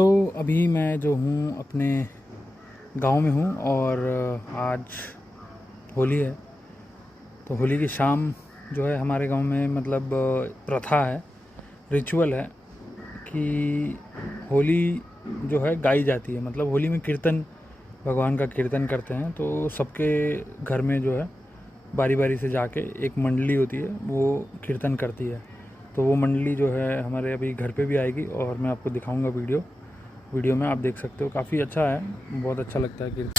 दोस्तों अभी मैं जो हूँ अपने गांव में हूँ और आज होली है। तो होली की शाम जो है हमारे गांव में मतलब प्रथा है, रिचुअल है कि होली जो है गाई जाती है। मतलब होली में कीर्तन, भगवान का कीर्तन करते हैं। तो सबके घर में जो है बारी बारी से जाके एक मंडली होती है, वो कीर्तन करती है। तो वो मंडली जो है हमारे अभी घर पे भी आएगी और मैं आपको दिखाऊंगा वीडियो में। आप देख सकते हो, काफ़ी अच्छा है, बहुत अच्छा लगता है कीर्तन।